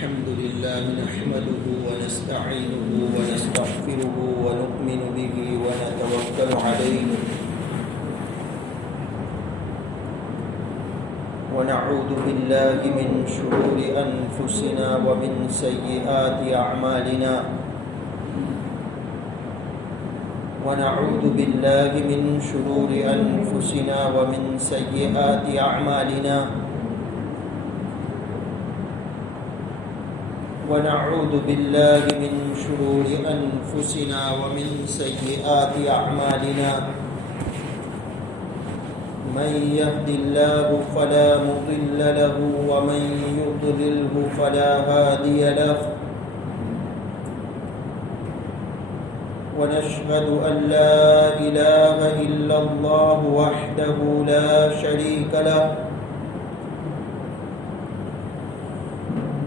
الحمد لله نحمده ونستعينه ونستغفره ونؤمن به ونتوكل عليه ونعوذ بالله من شرور أنفسنا ومن سيئات أعمالنا ونعوذ بالله من شرور أنفسنا ومن سيئات أعمالنا ونعوذ بالله من شرور أنفسنا ومن سيئات أعمالنا من يهد الله فلا مضل له ومن يضلله فلا هادي له ونشهد أن لا إله إلا الله وحده لا شريك له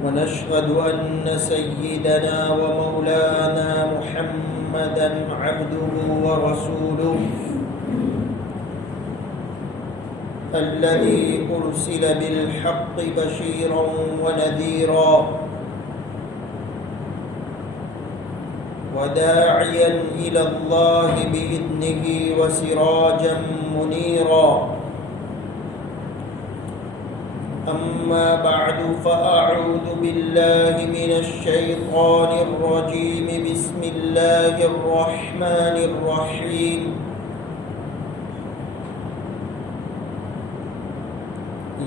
ونشهد أن سيدنا ومولانا محمدا عبده ورسوله الذي أرسل بالحق بشيرا ونذيرا وداعيا إلى الله بإذنه وسراجا منيرا أما بعد فأعوذ بالله من الشيطان الرجيم بسم الله الرحمن الرحيم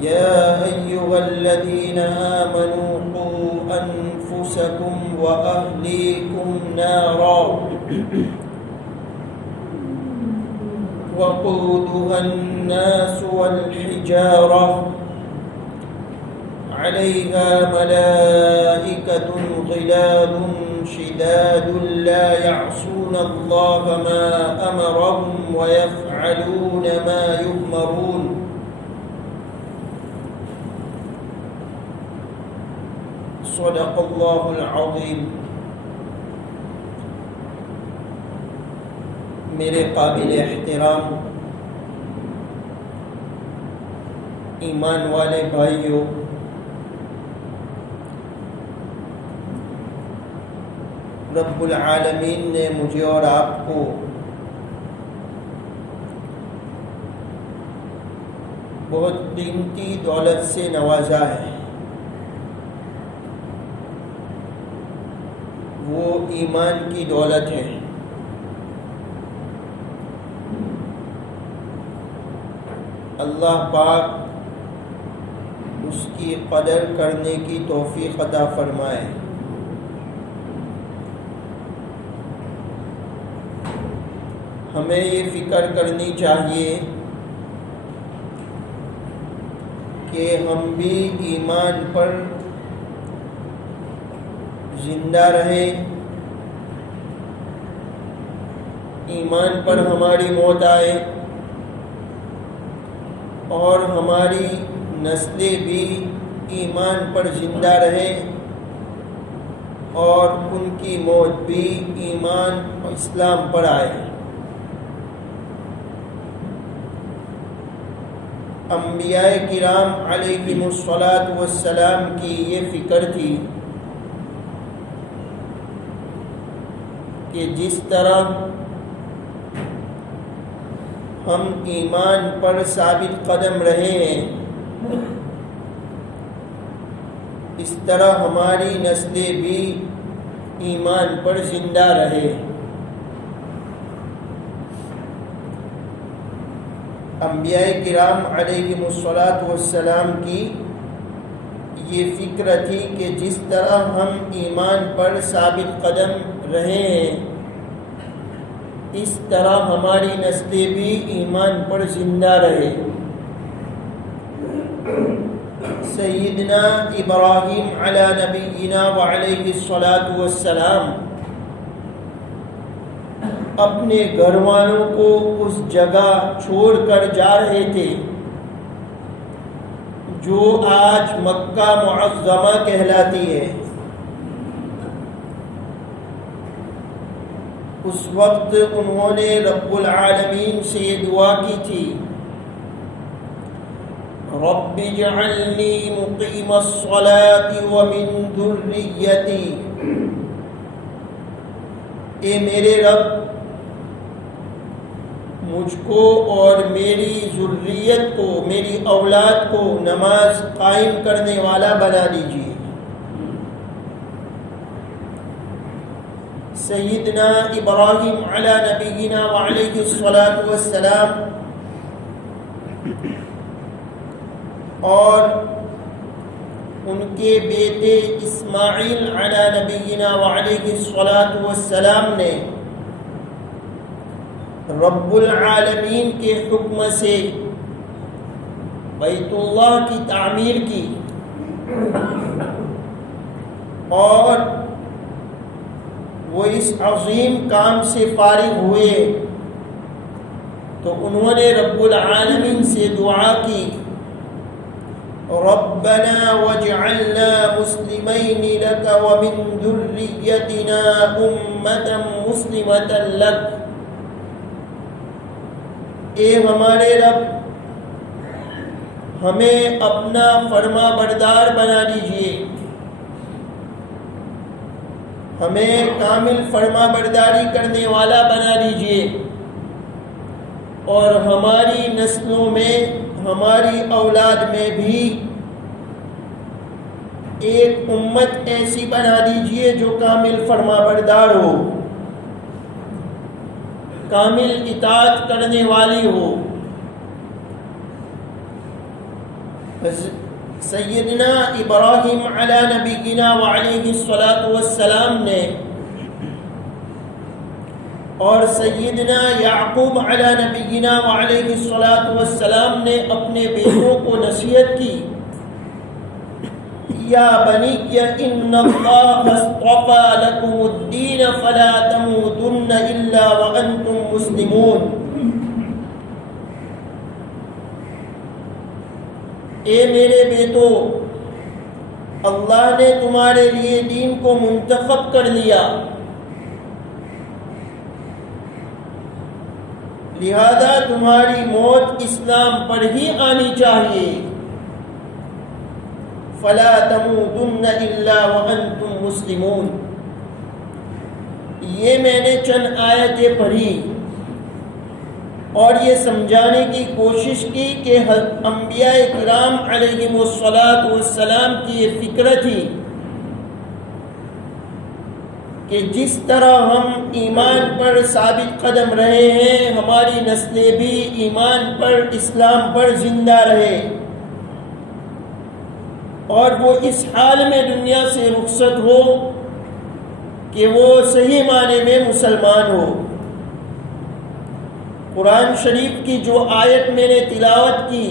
يا أيها الذين آمنوا قوا أنفسكم وأهليكم نارا وقودها الناس والحجارة عليها ملائكة غلاد شداد لا يعصون الله ما أمرهم ويفعلون ما يؤمرون صدق اللہ العظیم۔ میرے قابل احترام ایمان والے بھائیوں، رب العالمین نے مجھے اور آپ کو بہت قیمتی دولت سے نوازا ہے، وہ ایمان کی دولت ہے۔ اللہ پاک اس کی قدر کرنے کی توفیق عطا فرمائے۔ ہمیں یہ فکر کرنی چاہیے کہ ہم بھی ایمان پر زندہ رہیں، ایمان پر ہماری موت آئے اور ہماری نسلیں بھی ایمان پر زندہ رہیں اور ان کی موت بھی ایمان اور اسلام پر آئے۔ انبیاء کرام علیہم الصلاۃ والسلام کی یہ فکر تھی کہ جس طرح ہم ایمان پر ثابت قدم رہے ہیں، اس طرح ہماری نسلیں بھی ایمان پر زندہ رہے۔ انبیاء کرام علیہم الصلاۃ والسلام کی یہ فکر تھی کہ جس طرح ہم ایمان پر ثابت قدم رہے ہیں، اس طرح ہماری نسلیں بھی ایمان پر زندہ رہے۔ سیدنا ابراہیم علی نبینا وعلیہ الصلاۃ والسلام اپنے گھر والوں کو اس جگہ چھوڑ کر جا رہے تھے جو آج مکہ معظمہ کہلاتی ہے۔ اس وقت انہوں نے رب العالمین سے یہ دعا کی تھی، رب اجعلنی مقیم الصلاة ومن ذریتی، اے میرے رب مجھ کو اور میری ذریت کو، میری اولاد کو نماز قائم کرنے والا بنا دیجیے۔ سیدنا ابراہیم علی نبینا وعلیہ الصلاۃ والسلام اور ان کے بیٹے اسماعیل علی نبینا وعلیہ الصلاۃ والسلام نے رب العالمین کے حکم سے بیت اللہ کی تعمیر کی، اور وہ اس عظیم کام سے فارغ ہوئے تو انہوں نے رب العالمین سے دعا کی، ربنا واجعلنا مسلمین لک ومن ذریتنا امة مسلمة لک، اے ہمارے رب ہمیں اپنا فرما بردار بنا دیجیے، ہمیں کامل فرما برداری کرنے والا بنا دیجیے، اور ہماری نسلوں میں، ہماری اولاد میں بھی ایک امت ایسی بنا دیجیے جو کامل فرما بردار ہو، کامل اطاعت کرنے والی ہو۔ سیدنا ابراہیم علی نبینا وعلیہ الصلاۃ والسلام نے اور سیدنا یعقوب علی نبینا وعلیہ الصلاۃ والسلام نے اپنے بیٹوں کو نصیحت کی، یا بنی ان اللہ اصطفى لکم الدین فلا تموتن الا وانتم مسلمون، اے میرے بیٹو اللہ نے تمہارے لیے دین کو منتخب کر لیا، لہذا تمہاری موت اسلام پر ہی آنی چاہیے، فلا تموتن الا وانتم مسلمون۔ یہ میں نے چند آیتیں پڑھی اور یہ سمجھانے کی کوشش کی کہ انبیاء کرام علیہم الصلاۃ والسلام کی یہ فکر تھی کہ جس طرح ہم ایمان پر ثابت قدم رہے ہیں، ہماری نسلیں بھی ایمان پر، اسلام پر زندہ رہے، اور وہ اس حال میں دنیا سے رخصت ہو کہ وہ صحیح معنی میں مسلمان ہو۔ قرآن شریف کی جو آیت میں نے تلاوت کی،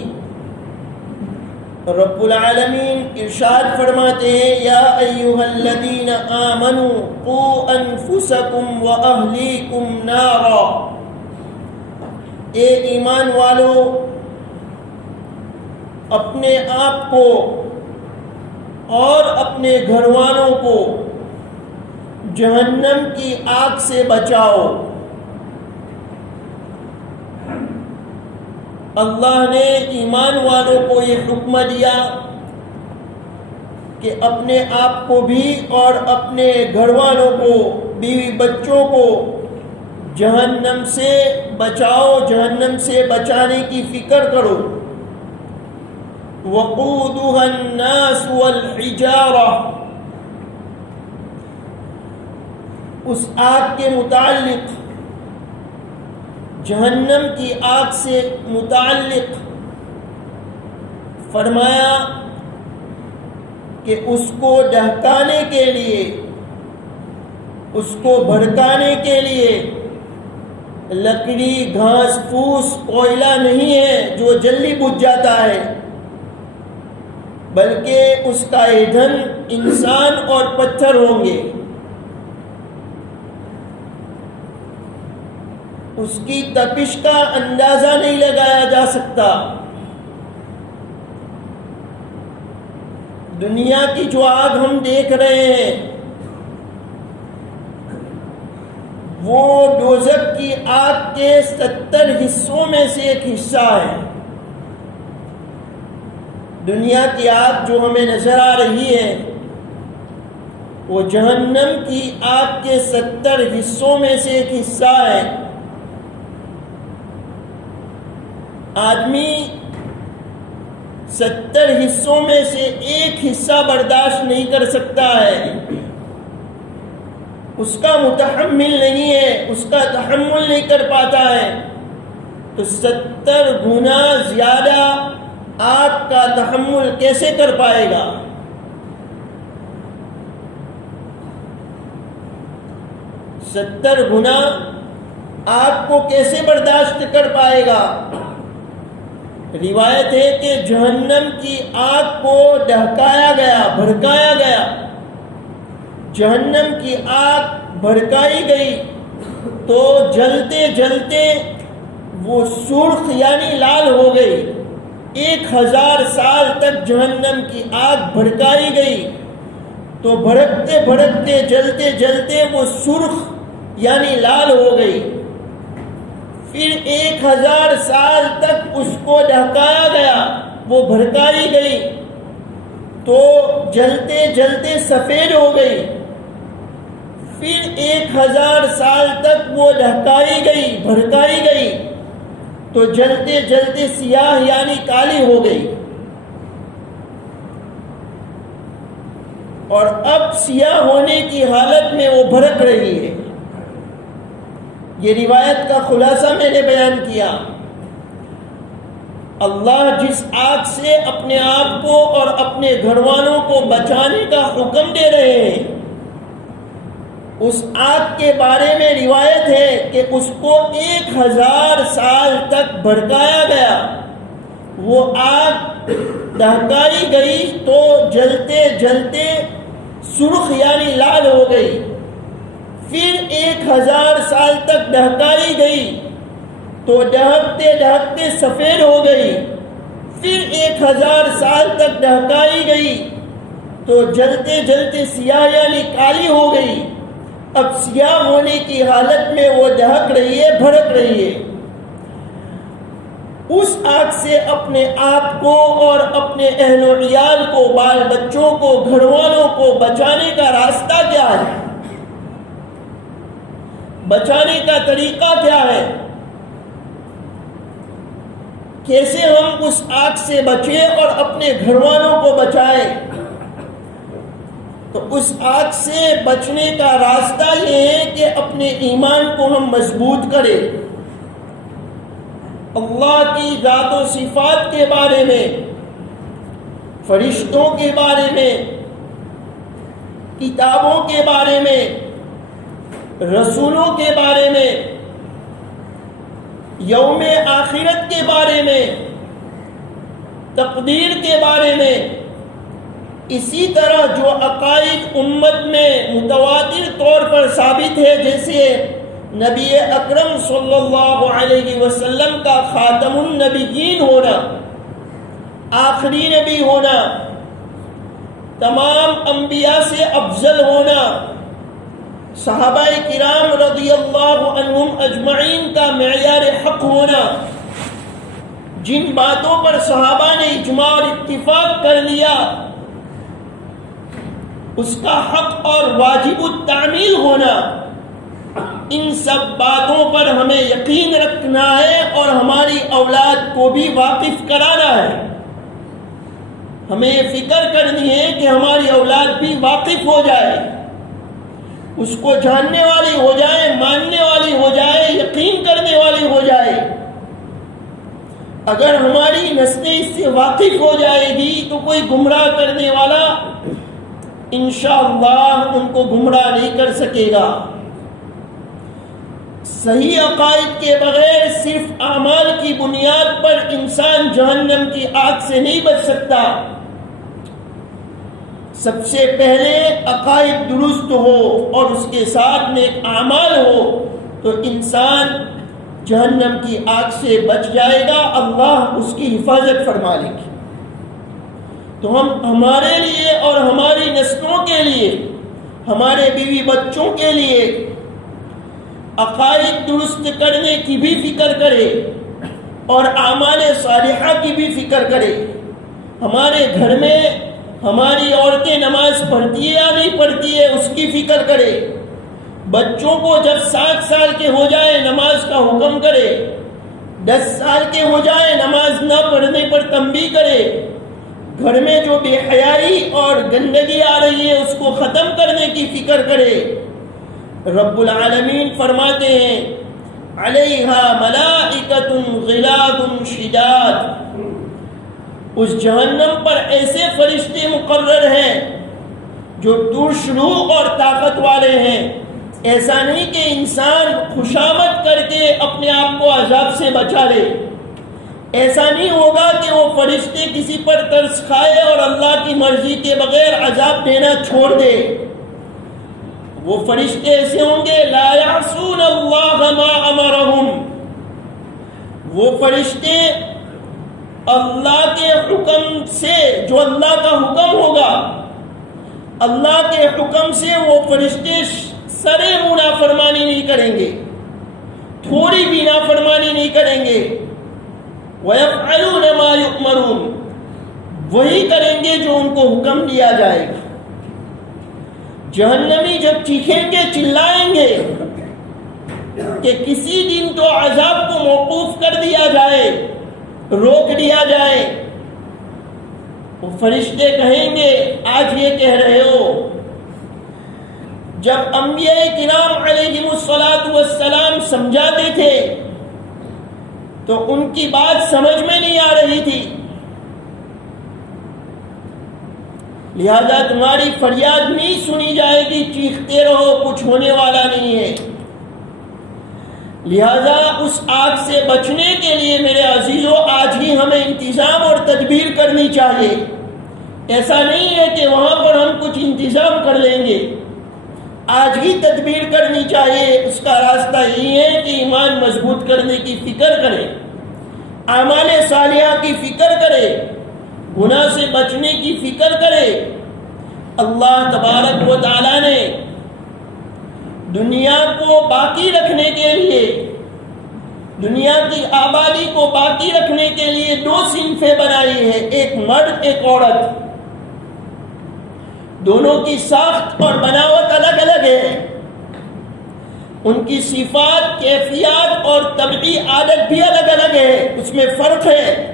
رب العالمین ارشاد فرماتے ہیں، یا ایھا الذین آمنوا قوا انفسکم واہلیکم نارا، اے ایمان والو اپنے آپ کو اور اپنے گھر والوں کو جہنم کی آگ سے بچاؤ۔ اللہ نے ایمان والوں کو یہ حکم دیا کہ اپنے آپ کو بھی اور اپنے گھر والوں کو، بیوی بچوں کو جہنم سے بچاؤ، جہنم سے بچانے کی فکر کرو۔ وقودها الناس والحجارہ، اس آگ کے متعلق، جہنم کی آگ سے متعلق فرمایا کہ اس کو دہکانے کے لیے، اس کو بھڑکانے کے لیے لکڑی، گھاس پھوس، کوئلہ نہیں ہے جو جلدی بجھ جاتا ہے، بلکہ اس کا ایندھن انسان اور پتھر ہوں گے۔ اس کی تپش کا اندازہ نہیں لگایا جا سکتا۔ دنیا کی جو آگ ہم دیکھ رہے ہیں وہ دوزخ کی آگ کے 70 حصوں میں سے ایک حصہ ہے۔ دنیا کی آگ جو ہمیں نظر آ رہی ہے وہ جہنم کی آگ کے 70 حصوں میں سے ایک حصہ ہے۔ آدمی 70 حصوں میں سے ایک حصہ برداشت نہیں کر سکتا ہے، اس کا متحمل نہیں ہے، اس کا تحمل نہیں کر پاتا ہے، تو 70 گنا زیادہ آگ کا تحمل کیسے کر پائے گا؟ ستر گنا آگ کو کیسے برداشت کر پائے گا؟ روایت ہے کہ جہنم کی آگ کو دہکایا گیا، بھڑکایا گیا، جہنم کی آگ بھڑکائی گئی تو جلتے جلتے وہ سرخ یعنی لال ہو گئی۔ 1000 سال تک جہنم کی آگ بھڑکائی گئی تو بھڑکتے بھڑکتے جلتے جلتے وہ سرخ یعنی لال ہو گئی۔ پھر 1000 سال تک اس کو دہکایا گیا، وہ بھڑکائی گئی تو جلتے جلتے سفید ہو گئی۔ پھر 1000 سال تک وہ دہکائی گئی، بھڑکائی گئی تو جلتے جلتے سیاہ یعنی کالی ہو گئی، اور اب سیاہ ہونے کی حالت میں وہ بھڑک رہی ہے۔ یہ روایت کا خلاصہ میں نے بیان کیا۔ اللہ جس آگ سے اپنے آپ کو اور اپنے گھر والوں کو بچانے کا حکم دے رہے ہیں، اس آگ کے بارے میں روایت ہے کہ اس کو 1000 سال تک بھڑکایا گیا، وہ آگ دہکائی گئی تو جلتے جلتے سرخ یعنی لال ہو گئی، پھر 1000 سال تک دہکائی گئی تو دہکتے دہکتے سفید ہو گئی، پھر 1000 سال تک دہکائی گئی تو جلتے جلتے سیاہ یعنی کالی ہو گئی۔ اب سیاہ ہونے کی حالت میں وہ دہک رہی ہے، بھڑک رہی ہے۔ اس آگ سے اپنے آپ کو اور اپنے اہل و عیال کو، بال بچوں کو، گھر والوں کو بچانے کا راستہ کیا ہے؟ بچانے کا طریقہ کیا ہے؟ کیسے ہم اس آگ سے بچیں اور اپنے گھر والوں کو بچائیں؟ تو اس آگ سے بچنے کا راستہ یہ ہے کہ اپنے ایمان کو ہم مضبوط کریں، اللہ کی ذات و صفات کے بارے میں، فرشتوں کے بارے میں، کتابوں کے بارے میں، رسولوں کے بارے میں، یوم آخرت کے بارے میں، تقدیر کے بارے میں، اسی طرح جو عقائد امت میں متواتر طور پر ثابت ہے، جیسے نبی اکرم صلی اللہ علیہ وسلم کا خاتم النبیین ہونا، آخری نبی ہونا، تمام انبیاء سے افضل ہونا، صحابہ کرام رضی اللہ عنہم اجمعین کا معیار حق ہونا، جن باتوں پر صحابہ نے اجماع اور اتفاق کر لیا اس کا حق اور واجب التعمیل ہونا، ان سب باتوں پر ہمیں یقین رکھنا ہے اور ہماری اولاد کو بھی واقف کرانا ہے۔ ہمیں فکر کرنی ہے کہ ہماری اولاد بھی واقف ہو جائے، اس کو جاننے والی ہو جائے، ماننے والی ہو جائے، یقین کرنے والی ہو جائے۔ اگر ہماری نسلیں اس سے واقف ہو جائے گی تو کوئی گمراہ کرنے والا انشاءاللہ ان کو گمراہ نہیں کر سکے گا۔ صحیح عقائد کے بغیر صرف اعمال کی بنیاد پر انسان جہنم کی آگ سے نہیں بچ سکتا۔ سب سے پہلے عقائد درست ہو اور اس کے ساتھ نیک اعمال ہو تو انسان جہنم کی آگ سے بچ جائے گا، اللہ اس کی حفاظت فرما لے گی۔ تو ہم ہمارے لیے اور ہماری نسلوں کے لیے، ہمارے بیوی بچوں کے لیے عقائد درست کرنے کی بھی فکر کرے اور اعمال صالحہ کی بھی فکر کرے۔ ہمارے گھر میں ہماری عورتیں نماز پڑھتی ہے یا نہیں پڑھتی ہے اس کی فکر کرے، بچوں کو جب 7 سال کے ہو جائے نماز کا حکم کرے، 10 سال کے ہو جائے نماز نہ پڑھنے پر تنبیہ کرے، گھر میں جو بے حیائی اور گندگی آ رہی ہے اس کو ختم کرنے کی فکر کرے۔ رب العالمین فرماتے ہیں علیہا ملائکۃ غلاظ شداد، اس جہنم پر ایسے فرشتے مقرر ہیں جو ترش روح اور طاقت والے ہیں۔ ایسا نہیں کہ انسان خوشامد کر کے اپنے آپ کو عذاب سے بچا لے، ایسا نہیں ہوگا کہ وہ فرشتے کسی پر ترس کھائے اور اللہ کی مرضی کے بغیر عذاب دینا چھوڑ دے۔ وہ فرشتے ایسے ہوں گے لا یعصون اللہ ما امرہم، وہ فرشتے اللہ کے حکم سے، جو اللہ کا حکم ہوگا، اللہ کے حکم سے وہ فرشتے سرے منہ نافرمانی نہیں کریں گے، تھوڑی بھی نافرمانی نہیں کریں گے۔ وَيَفْعَلُونَ مَا يُؤْمَرُونَ، وہی کریں گے جو ان کو حکم دیا جائے گا۔ جہنمی جب چیخیں گے چلائیں گے کہ کسی دن تو عذاب کو موقوف کر دیا جائے، روک دیا جائے، وہ فرشتے کہیں گے آج یہ کہہ رہے ہو۔ جب انبیاء کرام علیہم الصلاۃ والسلام سمجھاتے تھے تو ان کی بات سمجھ میں نہیں آ رہی تھی، لہذا تمہاری فریاد نہیں سنی جائے گی، چیختے رہو، کچھ ہونے والا نہیں ہے۔ لہذا اس آگ سے بچنے کے لیے میرے عزیزوں آج ہی ہمیں انتظام اور تدبیر کرنی چاہیے۔ ایسا نہیں ہے کہ وہاں پر ہم کچھ انتظام کر لیں گے، آج ہی تدبیر کرنی چاہیے۔ اس کا راستہ یہی ہے کہ ایمان مضبوط کرنے کی فکر کرے، اعمال صالحہ کی فکر کرے، گناہ سے بچنے کی فکر کرے۔ اللہ تبارک و تعالی نے دنیا کو باقی رکھنے کے لیے، دنیا کی آبادی کو باقی رکھنے کے لیے 2 صنفیں بنائی ہیں، ایک مرد ایک عورت، دونوں کی ساخت اور بناوٹ الگ الگ ہے، ان کی صفات، کیفیات اور طبعی عادت بھی الگ الگ ہے، اس میں فرق ہے۔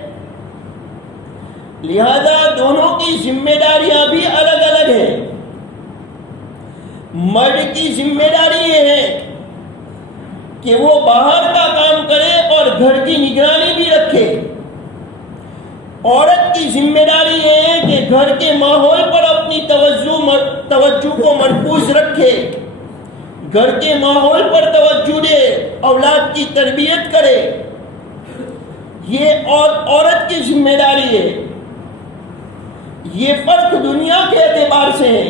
لہذا دونوں کی ذمہ داریاں بھی الگ الگ ہیں۔ مرد کی ذمہ داری یہ ہے کہ وہ باہر کا کام کرے اور گھر کی نگرانی بھی رکھے، عورت کی ذمہ داری یہ ہے کہ گھر کے ماحول پر اپنی توجہ کو مرکوز رکھے، گھر کے ماحول پر توجہ دے، اولاد کی تربیت کرے، یہ عورت کی ذمہ داری ہے۔ یہ فرق دنیا کے اعتبار سے ہے،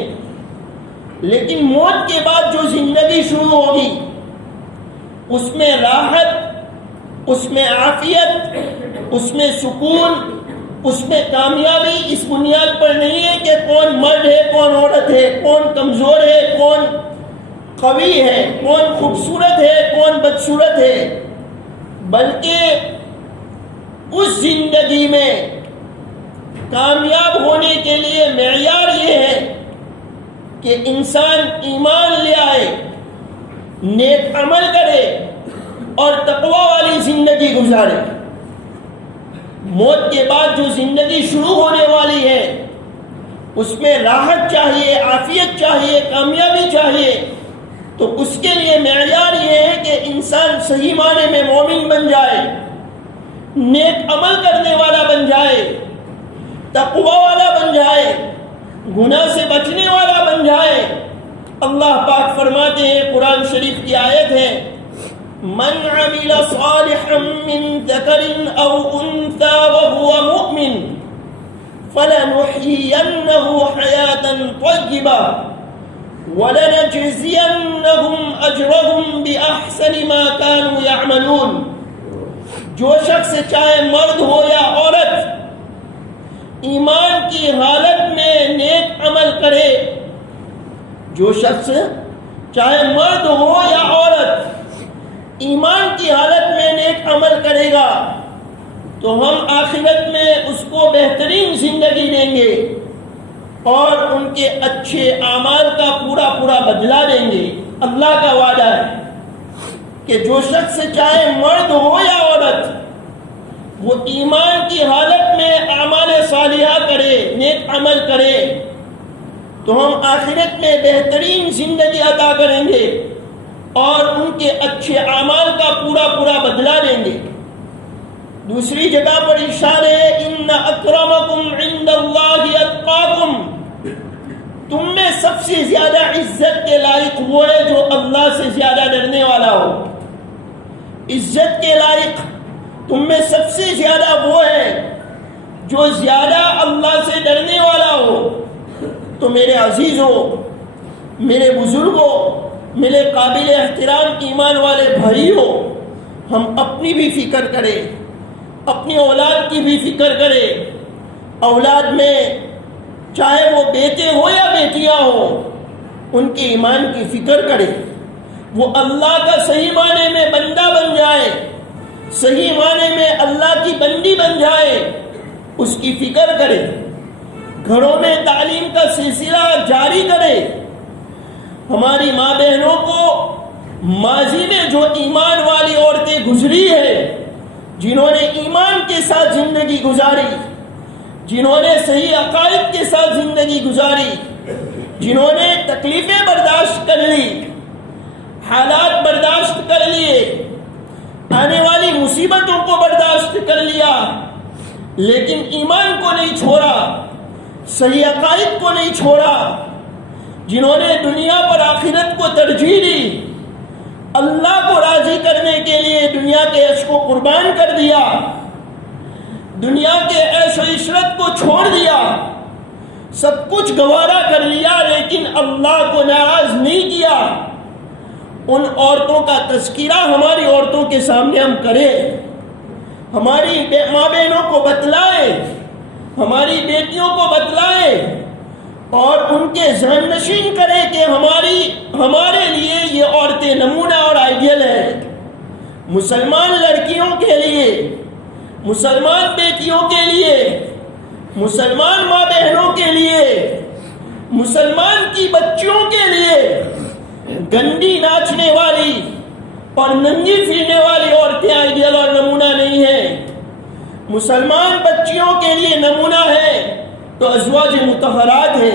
لیکن موت کے بعد جو زندگی شروع ہوگی اس میں راحت، اس میں عافیت، اس میں سکون، اس میں کامیابی اس بنیاد پر نہیں ہے کہ کون مرد ہے کون عورت ہے، کون کمزور ہے کون قوی ہے، کون خوبصورت ہے کون بدصورت ہے، بلکہ اس زندگی میں کامیاب ہونے کے لیے معیار یہ ہے کہ انسان ایمان لے آئے، نیک عمل کرے اور تقوی والی زندگی گزارے۔ موت کے بعد جو زندگی شروع ہونے والی ہے اس میں راحت چاہیے، عافیت چاہیے، کامیابی چاہیے، تو اس کے لیے معیار یہ ہے کہ انسان صحیح معنی میں مومن بن جائے، نیک عمل کرنے والا بن جائے، تقوی والا بن جائے، گناہ سے بچنے والا بن جائے۔ اللہ پاک فرماتے ہیں، قرآن شریف کی آیت ہے، من عمل صالحا من ذکر او انثى وهو مؤمن فلنحيينه حياة طيبة ولنجزينهم اجرهم باحسن ما كانوا يعملون۔ جو شخص چاہے مرد ہو یا عورت ایمان کی حالت میں نیک عمل کرے، جو شخص چاہے مرد ہو یا عورت ایمان کی حالت میں نیک عمل کرے گا تو ہم آخرت میں اس کو بہترین زندگی دیں گے اور ان کے اچھے اعمال کا پورا پورا بدلہ دیں گے۔ اللہ کا وعدہ ہے کہ جو شخص چاہے مرد ہو یا عورت، وہ ایمان کی حالت میں اعمال صالحہ کرے، نیک عمل کرے، تو ہم آخرت میں بہترین زندگی عطا کریں گے اور ان کے اچھے اعمال کا پورا پورا بدلہ دیں گے۔ دوسری جگہ پر ارشاد ہے ان اکرمکم عند اللہ اتقاکم، تم میں سب سے زیادہ عزت کے لائق وہ ہے جو اللہ سے زیادہ ڈرنے والا ہو۔ عزت کے لائق تم میں سب سے زیادہ وہ ہے جو زیادہ اللہ سے ڈرنے والا ہو۔ تو میرے عزیزوں، میرے بزرگوں، میرے قابل احترام ایمان والے بھائیوں، ہم اپنی بھی فکر کریں، اپنی اولاد کی بھی فکر کریں۔ اولاد میں چاہے وہ بیٹے ہو یا بیٹیاں ہو، ان کے ایمان کی فکر کریں، وہ اللہ کا صحیح معنی میں بندہ بن جائے، صحیح معنی میں اللہ کی بندی بن جائے، اس کی فکر کرے۔ گھروں میں تعلیم کا سلسلہ جاری کرے۔ ہماری ماں بہنوں کو ماضی میں جو ایمان والی عورتیں گزری ہے، جنہوں نے ایمان کے ساتھ زندگی گزاری، جنہوں نے صحیح عقائد کے ساتھ زندگی گزاری، جنہوں نے تکلیفیں برداشت کر لی، حالات برداشت کر لیے، آنے والی مصیبتوں کو برداشت کر لیا، لیکن ایمان کو نہیں چھوڑا، صحیح عقائد کو نہیں چھوڑا، جنہوں نے دنیا پر آخرت کو ترجیح دی، اللہ کو راضی کرنے کے لیے دنیا کے عیش کو قربان کر دیا، دنیا کے عیش و عشرت کو چھوڑ دیا، سب کچھ گوارا کر لیا، لیکن اللہ کو ناراض نہیں کیا۔ ان عورتوں کا تذکرہ ہماری عورتوں کے سامنے ہم کریں، ہماری ماں بہنوں کو بتلائیں، ہماری بیٹیوں کو بتلائیں اور ان کے ذہن نشین کریں کہ ہمارے لیے یہ عورتیں نمونہ اور آئیڈیل ہے۔ مسلمان لڑکیوں کے لیے، مسلمان بیٹیوں کے لیے، مسلمان ماں بہنوں کے لیے، مسلمان کی بچیوں کے لیے گندی ناچنے والی اور ننگی پھرنے والی عورتیں آئیڈیل اور نمونہ نہیں ہیں۔ مسلمان بچیوں کے لیے نمونہ ہے تو ازواج مطہرات ہے،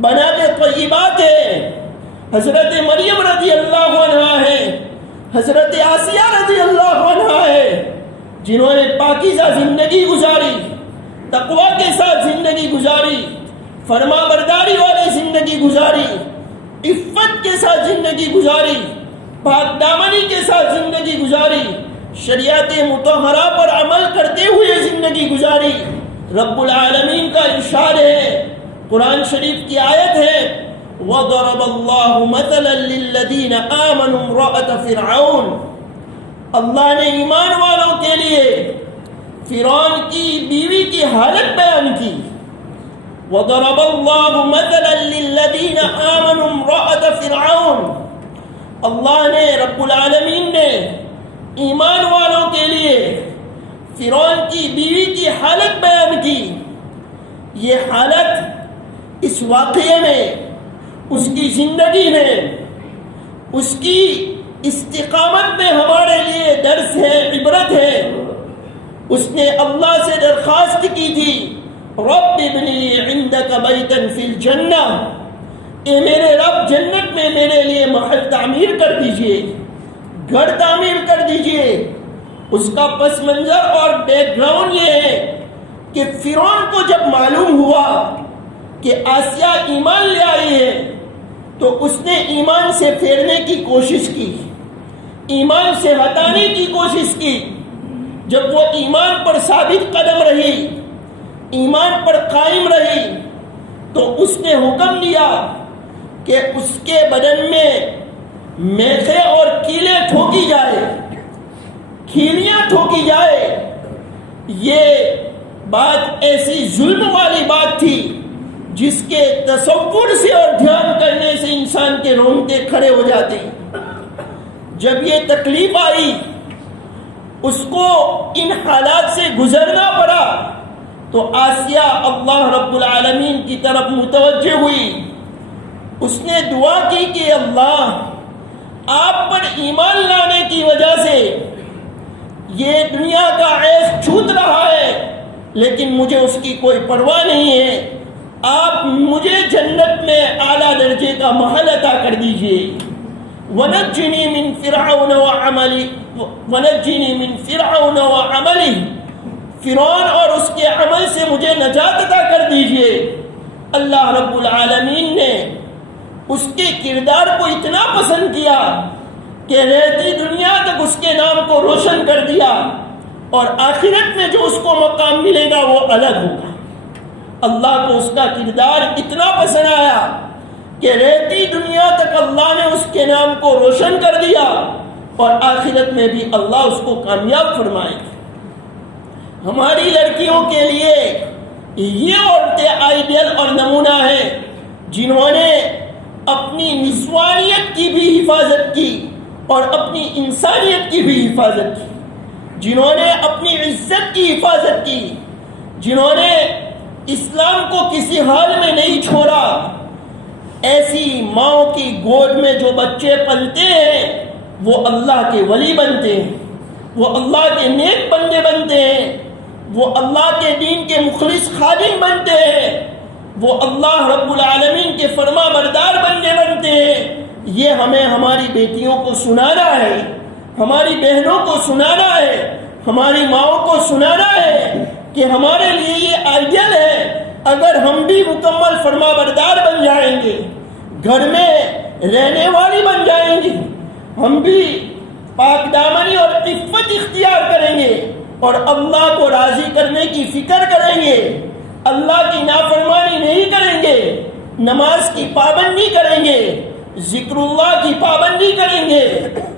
بنات طیبات ہے، حضرت مریم رضی اللہ عنہا ہے، حضرت آسیہ رضی اللہ عنہا ہے، جنہوں نے پاکیزہ زندگی گزاری، تقوی کے ساتھ زندگی گزاری، فرما برداری والی زندگی گزاری، عفت کے ساتھ زندگی گزاری، پاک دامنی کے ساتھ زندگی گزاری، شریعت مطہرہ پر عمل کرتے ہوئے زندگی گزاری۔ رب العالمین کا ارشاد ہے، قرآن شریف کی آیت ہے، وَضَرَبَ اللَّهُ مَثَلًا لِلَّذِينَ آمَنُوا امْرَأَةَ فِرْعَوْنَ، اللہ نے ایمان والوں کے لیے فرعون کی بیوی کی حالت بیان کی۔ وَضَرَبَ اللَّهُ مَثَلًا لِلَّذِينَ آمَنُوا امْرَأَةَ فِرْعَوْنَ، اللہ نے، رب العالمین نے ایمان والوں کے لیے فرعون کی بیوی کی حالت بیان کی۔ یہ حالت اس واقعے میں، اس کی زندگی میں، اس کی استقامت میں ہمارے لیے درس ہے، عبرت ہے۔ اس نے اللہ سے درخواست کی تھی، رب ابن لی عندک بیتا فی الجنہ، اے میرے رب جنت میں میرے لیے محل تعمیر کر دیجئے، گھر تعمیر کر دیجئے۔ اس کا پس منظر اور بیک گراؤنڈ یہ ہے کہ فرعون کو جب معلوم ہوا کہ آسیہ ایمان لے آئی ہے تو اس نے ایمان سے پھیرنے کی کوشش کی، ایمان سے ہٹانے کی کوشش کی۔ جب وہ ایمان پر ثابت قدم رہی، ایمان پر قائم رہی، تو اس نے حکم دیا کہ اس کے بدن میں میخیں اور کیلیں ٹھوکی جائے، کھیلیاں ٹھوکی جائے۔ یہ بات ایسی ظلم والی بات تھی جس کے تصور سے اور دھیان کرنے سے انسان کے رونگٹے کھڑے ہو جاتے۔ جب یہ تکلیف آئی اس کو ان حالات سے گزرنا پڑا، تو آسیہ اللہ رب العالمین کی طرف متوجہ ہوئی. اس نے دعا کی کہ اللہ، آپ پر ایمان لانے کی وجہ سے یہ دنیا کا عیش چھوٹ رہا ہے، لیکن مجھے اس کی کوئی پرواہ نہیں ہے. آپ مجھے جنت میں اعلیٰ درجے کا محل عطا کر دیجیے. وَنَجِّنِي مِن فِرْعَوْنَ وَعَمَلِهِ، فرعون اور اس کے عمل سے مجھے نجات عطا کر دیجیے. اللہ رب العالمین نے اس کے کردار کو اتنا پسند کیا کہ رہتی دنیا تک اس کے نام کو روشن کر دیا، اور آخرت میں جو اس کو مقام ملے گا وہ الگ ہوگا. اللہ کو اس کا کردار اتنا پسند آیا کہ رہتی دنیا تک اللہ نے اس کے نام کو روشن کر دیا، اور آخرت میں بھی اللہ اس کو کامیاب فرمائے گا. ہماری لڑکیوں کے لیے یہ عورتیں آئیڈیل اور نمونہ ہیں جنہوں نے اپنی نسوانیت کی بھی حفاظت کی اور اپنی انسانیت کی بھی حفاظت کی، جنہوں نے اپنی عزت کی حفاظت کی، جنہوں نے اسلام کو کسی حال میں نہیں چھوڑا. ایسی ماؤں کی گود میں جو بچے پلتے ہیں وہ اللہ کے ولی بنتے ہیں، وہ اللہ کے نیک بندے بنتے ہیں، وہ اللہ کے دین کے مخلص خادم بنتے ہیں، وہ اللہ رب العالمین کے فرما بردار بندے بنتے ہیں. یہ ہمیں ہماری بیٹیوں کو سنانا ہے، ہماری بہنوں کو سنانا ہے، ہماری ماؤں کو سنانا ہے کہ ہمارے لیے یہ آئیڈیل ہے. اگر ہم بھی مکمل فرما بردار بن جائیں گے، گھر میں رہنے والی بن جائیں گے، ہم بھی پاک دامنی اور عفت اختیار کریں گے اور اللہ کو راضی کرنے کی فکر کریں گے، اللہ کی نافرمانی نہیں کریں گے، نماز کی پابندی کریں گے، ذکر اللہ کی پابندی کریں گے،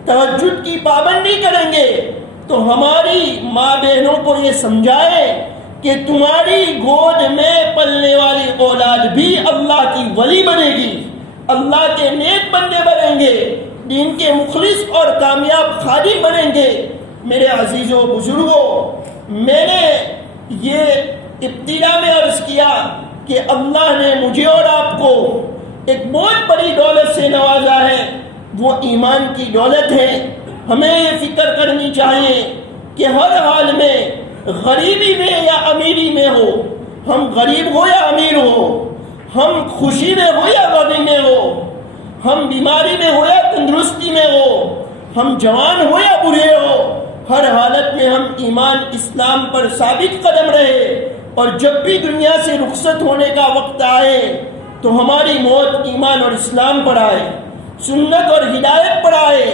تہجد کی پابندی کریں گے، تو ہماری ماں بہنوں کو یہ سمجھائے کہ تمہاری گود میں پلنے والی اولاد بھی اللہ کی ولی بنے گی، اللہ کے نیک بندے بنیں گے، دین کے مخلص اور کامیاب خادم بنیں گے. میرے عزیزوں بزرگوں، میں نے یہ ابتدا میں عرض کیا کہ اللہ نے مجھے اور آپ کو ایک بہت بڑی دولت سے نوازا ہے، وہ ایمان کی دولت ہے. ہمیں یہ فکر کرنی چاہیے کہ ہر حال میں، غریبی میں یا امیری میں ہو، ہم غریب ہو یا امیر ہو، ہم خوشی میں ہو یا غمی میں ہو، ہم بیماری میں ہو یا تندرستی میں ہو، ہم جوان ہو یا برے ہو، ہر حالت میں ہم ایمان اسلام پر ثابت قدم رہے، اور جب بھی دنیا سے رخصت ہونے کا وقت آئے تو ہماری موت ایمان اور اسلام پر آئے، سنت اور ہدایت پر آئے،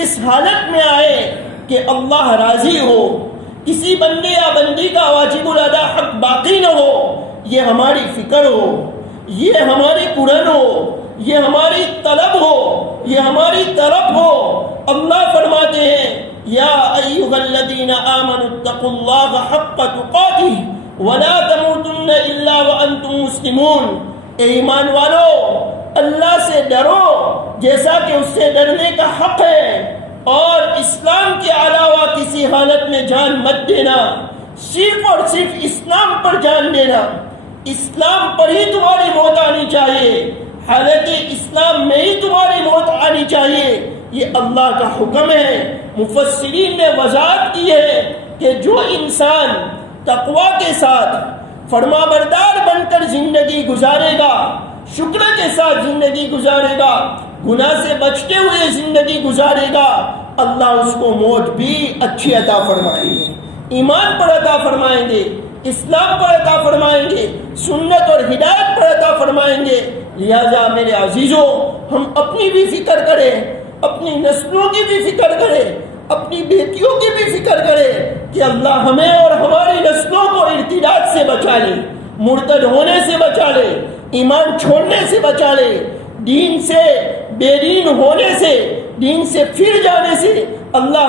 اس حالت میں آئے کہ اللہ راضی ہو، کسی بندے یا بندی کا واجب الادا حق باقی نہ ہو. یہ ہماری فکر ہو، یہ ہماری قرن ہو، یہ ہماری طلب ہو، یہ ہماری طرف ہو. اللہ فرماتے ہیں یا ایھا الذین آمنوا اتقوا اللہ حق تقاتہ ولا تموتن الا وانتم مسلمون. اے ایمان والو، اللہ سے ڈرو جیسا کہ اس سے ڈرنے کا حق ہے، اور اسلام کے علاوہ کسی حالت میں جان مت دینا، صرف اور صرف اسلام پر جان دینا. اسلام پر ہی تمہاری موت آنی چاہیے، حالت اسلام میں ہی تمہاری موت آنی چاہیے. یہ اللہ کا حکم ہے. مفسرین نے وضاحت کی ہے کہ جو انسان تقوی کے ساتھ فرما بردار بن کر زندگی گزارے گا، شکر کے ساتھ زندگی گزارے گا، گناہ سے بچتے ہوئے زندگی گزارے گا، اللہ اس کو موت بھی اچھی عطا فرمائیں گے، ایمان پر عطا فرمائیں گے، اسلام پر عطا فرمائیں گے، سنت اور ہدایت پر عطا فرمائیں گے. لہذا میرے عزیزوں، ہم اپنی بھی فکر کریں، اپنی نسلوں کی بھی فکر کریں، اپنی بیٹیوں کی بھی فکر کریں کہ اللہ ہمیں اور ہماری نسلوں کو ارتداد سے بچا لے، مرتد ہونے سے بچا لے، ایمان چھوڑنے سے بچا لے، دین سے بے دین ہونے سے، دین سے پھر جانے سے. اللہ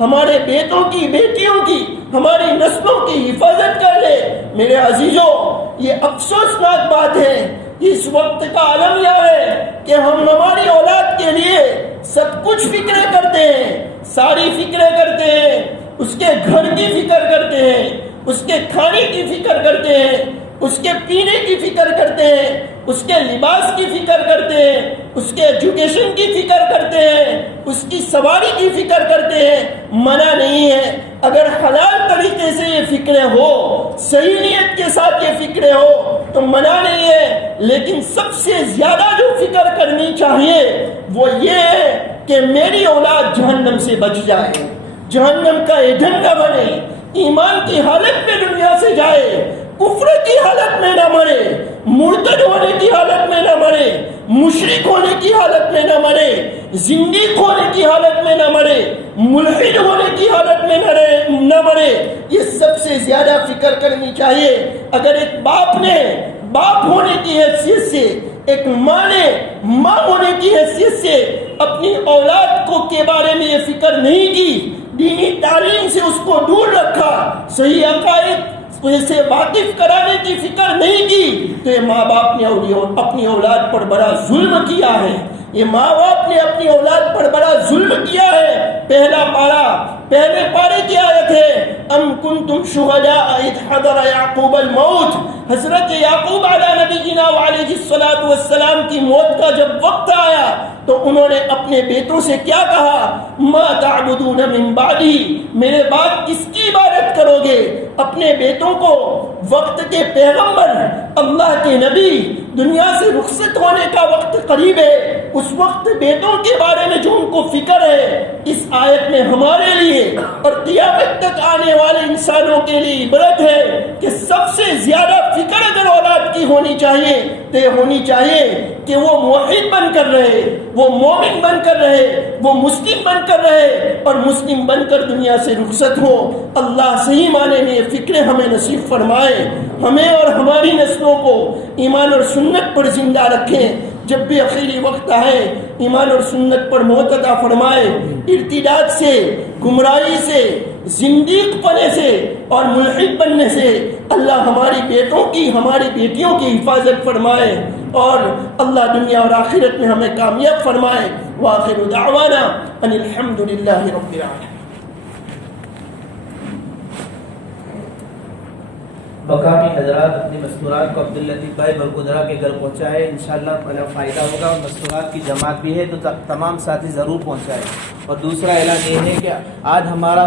ہمارے بیٹوں کی، بیٹیوں کی، ہماری نسلوں کی حفاظت کر لے. میرے عزیزوں، یہ افسوسناک بات ہے، اس وقت کا عالم یہ ہے کہ ہم ہماری اولاد کے لیے سب کچھ فکر کرتے ہیں، ساری فکریں کرتے ہیں، اس کے گھر کی فکر کرتے ہیں، اس کے کھانے کی فکر کرتے ہیں، اس کے پینے کی فکر کرتے ہیں، اس کے لباس کی فکر کرتے ہیں، اس کے ایجوکیشن کی فکر کرتے ہیں، اس کی سواری کی فکر کرتے ہیں. منع نہیں ہے، اگر حلال طریقے سے یہ فکریں ہو، صحیح نیت کے ساتھ یہ فکریں ہو تو منع نہیں ہے. لیکن سب سے زیادہ جو فکر کرنی چاہیے وہ یہ ہے کہ میری اولاد جہنم سے بچ جائے، جہنم کا ایندھن نہ بنے، ایمان کی حالت میں دنیا سے جائے، کفر کی حالت میں نہ مرے، مرتد ہونے کی حالت میں نہ مرے، مشرک ہونے کی حالت میں نہ مرے، زندیق ہونے کی حالت میں نہ مرے، ملحد ہونے کی حالت میں نہ مرے. یہ سب سے زیادہ فکر کرنی چاہیے. اگر ایک باپ نے باپ ہونے کی حیثیت سے، ایک ماں نے ماں ہونے کی حیثیت سے اپنی اولاد کو کے بارے میں یہ فکر نہیں کی، دینی تعلیم سے اس کو دور رکھا، صحیح عقائد سے واقف کرانے کی فکر نہیں کی، تو یہ ماں باپ نے اپنی اولاد پر بڑا ظلم کیا ہے. یہ ماں باپ نے اپنی اولاد پر بڑا ظلم کیا ہے. پہلا پارہ، پہلے پارے کی آیت ہے، ام کنتم شہداء اذ حضر یعقوب الموت. حضرت یعقوب علیہ نبینا وعلیہ الصلوۃ والسلام کی موت کا جب وقت آیا تو انہوں نے اپنے بیٹوں سے کیا کہا؟ ما تعبدون من بعدی، میرے بعد کس کی عبادت کرو گے؟ اپنے بیٹوں کو، وقت کے پیغمبر، اللہ کے نبی، دنیا سے رخصت ہونے کا وقت قریب ہے، اس وقت بیٹوں کے بارے میں جو ان کو فکر ہے، اس آیت میں ہمارے لیے اور قیامت تک آنے والے انسانوں کے لیے عبرت ہے کہ سب سے زیادہ فکر اگر اولاد کی ہونی چاہیے تو یہ ہونی چاہیے کہ وہ موحد بن کر رہے، وہ مومن بن کر رہے، وہ مسلم بن کر رہے اور مسلم بن کر دنیا سے رخصت ہو. اللہ صحیح معنی میں یہ فکریں ہمیں نصیب فرمائے، ہمیں اور ہماری نسلوں کو ایمان اور سنت پر زندہ رکھیں. جب بھی اخیری وقت آئے ایمان اور سنت پر موت عطا فرمائے. ارتداد سے، گمراہی سے، زندیق پنے سے اور ملحد بننے سے اللہ ہماری بیٹوں کی، ہماری بیٹیوں کی حفاظت فرمائے اور اللہ دنیا اور آخرت میں ہمیں کامیاب فرمائے. وآخر دعوانا ان الحمد للہ رب العالمین. مقامی حضرات اپنی مستورات کو عبداللطیف بھائی برگزرا کے گھر پہنچائے، انشاءاللہ بڑا فائدہ ہوگا. اور مستورات کی جماعت بھی ہے تو تمام ساتھی ضرور پہنچائے. اور دوسرا اعلان یہ ہے کہ آج ہمارا